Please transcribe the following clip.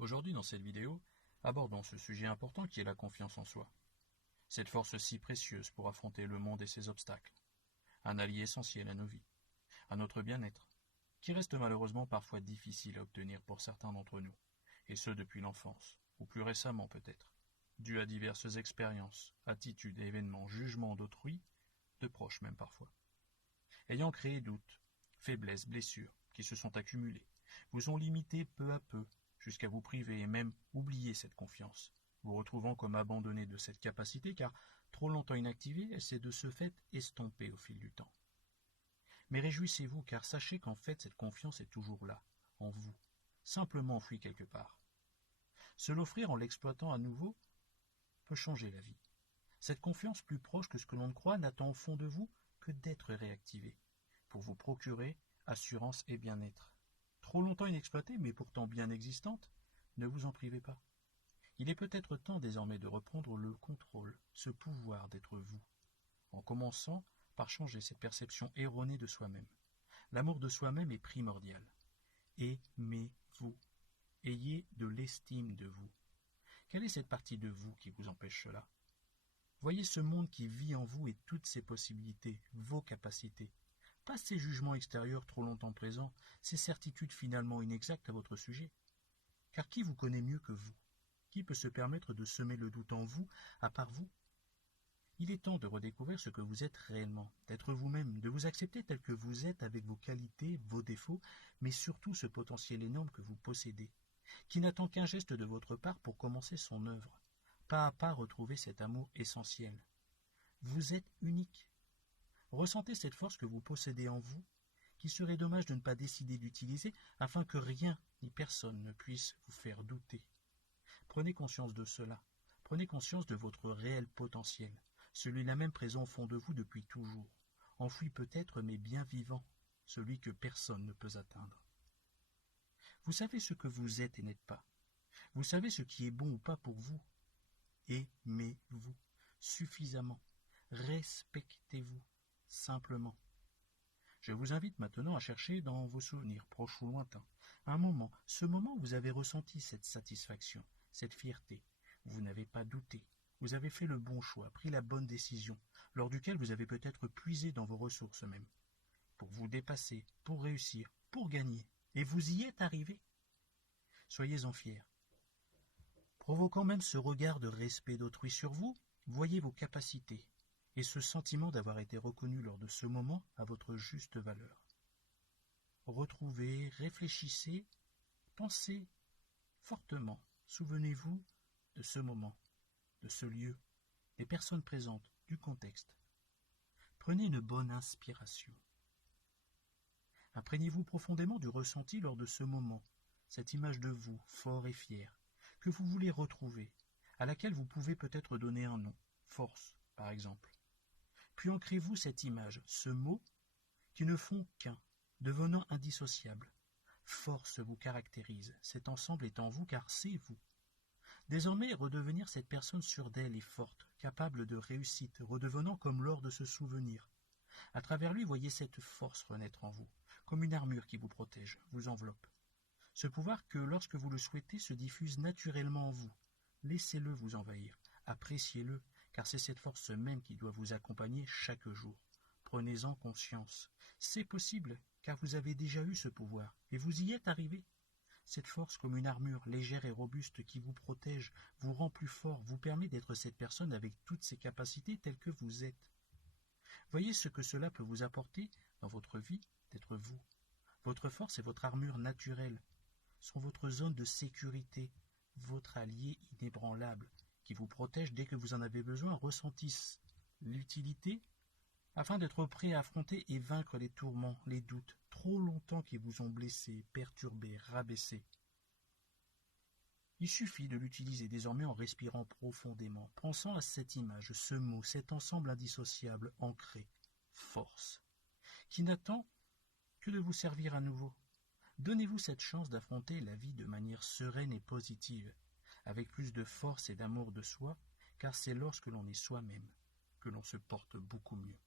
Aujourd'hui, dans cette vidéo, abordons ce sujet important qui est la confiance en soi. Cette force si précieuse pour affronter le monde et ses obstacles. Un allié essentiel à nos vies, à notre bien-être, qui reste malheureusement parfois difficile à obtenir pour certains d'entre nous, et ce depuis l'enfance, ou plus récemment peut-être, dû à diverses expériences, attitudes et événements, jugements d'autrui, de proches même parfois. Ayant créé doutes, faiblesses, blessures, qui se sont accumulées, vous ont limité peu à peu, jusqu'à vous priver et même oublier cette confiance, vous retrouvant comme abandonné de cette capacité car trop longtemps inactivée, elle s'est de ce fait estompée au fil du temps. Mais réjouissez-vous car sachez qu'en fait cette confiance est toujours là, en vous, simplement enfouie quelque part. Se l'offrir en l'exploitant à nouveau peut changer la vie. Cette confiance plus proche que ce que l'on ne croit n'attend au fond de vous que d'être réactivée, pour vous procurer assurance et bien-être. Trop longtemps inexploitée, mais pourtant bien existante, ne vous en privez pas. Il est peut-être temps désormais de reprendre le contrôle, ce pouvoir d'être vous, en commençant par changer cette perception erronée de soi-même. L'amour de soi-même est primordial. Aimez-vous. Ayez de l'estime de vous. Quelle est cette partie de vous qui vous empêche cela? Voyez ce monde qui vit en vous et toutes ses possibilités, vos capacités. Pas ces jugements extérieurs trop longtemps présents, ces certitudes finalement inexactes à votre sujet. Car qui vous connaît mieux que vous? Qui peut se permettre de semer le doute en vous, à part vous? Il est temps de redécouvrir ce que vous êtes réellement, d'être vous-même, de vous accepter tel que vous êtes avec vos qualités, vos défauts, mais surtout ce potentiel énorme que vous possédez, qui n'attend qu'un geste de votre part pour commencer son œuvre, pas à pas retrouver cet amour essentiel. Vous êtes unique. Ressentez cette force que vous possédez en vous, qu'il serait dommage de ne pas décider d'utiliser afin que rien ni personne ne puisse vous faire douter. Prenez conscience de cela. Prenez conscience de votre réel potentiel, celui-là même présent au fond de vous depuis toujours, enfoui peut-être mais bien vivant, celui que personne ne peut atteindre. Vous savez ce que vous êtes et n'êtes pas. Vous savez ce qui est bon ou pas pour vous. Aimez-vous suffisamment. Respectez-vous simplement. Je vous invite maintenant à chercher dans vos souvenirs, proches ou lointains, un moment, ce moment où vous avez ressenti cette satisfaction, cette fierté. Vous n'avez pas douté, vous avez fait le bon choix, pris la bonne décision, lors duquel vous avez peut-être puisé dans vos ressources même, pour vous dépasser, pour réussir, pour gagner, et vous y êtes arrivé. Soyez-en fiers. Provoquant même ce regard de respect d'autrui sur vous, voyez vos capacités, et ce sentiment d'avoir été reconnu lors de ce moment à votre juste valeur. Retrouvez, réfléchissez, pensez fortement, souvenez-vous de ce moment, de ce lieu, des personnes présentes, du contexte. Prenez une bonne inspiration. Imprégnez-vous profondément du ressenti lors de ce moment, cette image de vous, fort et fier, que vous voulez retrouver, à laquelle vous pouvez peut-être donner un nom, force par exemple. Puis ancrez-vous cette image, ce mot, qui ne font qu'un, devenant indissociable. Force vous caractérise, cet ensemble est en vous car c'est vous. Désormais, redevenir cette personne sûre d'elle et forte, capable de réussite, redevenant comme lors de ce souvenir. À travers lui, voyez cette force renaître en vous, comme une armure qui vous protège, vous enveloppe. Ce pouvoir que, lorsque vous le souhaitez, se diffuse naturellement en vous. Laissez-le vous envahir, appréciez-le, car c'est cette force même qui doit vous accompagner chaque jour. Prenez-en conscience. C'est possible, car vous avez déjà eu ce pouvoir, et vous y êtes arrivé. Cette force comme une armure légère et robuste qui vous protège, vous rend plus fort, vous permet d'être cette personne avec toutes ses capacités telles que vous êtes. Voyez ce que cela peut vous apporter dans votre vie d'être vous. Votre force et votre armure naturelle sont votre zone de sécurité, votre allié inébranlable, qui vous protège dès que vous en avez besoin, ressentissent l'utilité afin d'être prêt à affronter et vaincre les tourments, les doutes, trop longtemps qui vous ont blessé, perturbé, rabaissé. Il suffit de l'utiliser désormais en respirant profondément, pensant à cette image, ce mot, cet ensemble indissociable, ancré, force, qui n'attend que de vous servir à nouveau. Donnez-vous cette chance d'affronter la vie de manière sereine et positive, avec plus de force et d'amour de soi, car c'est lorsque l'on est soi-même que l'on se porte beaucoup mieux.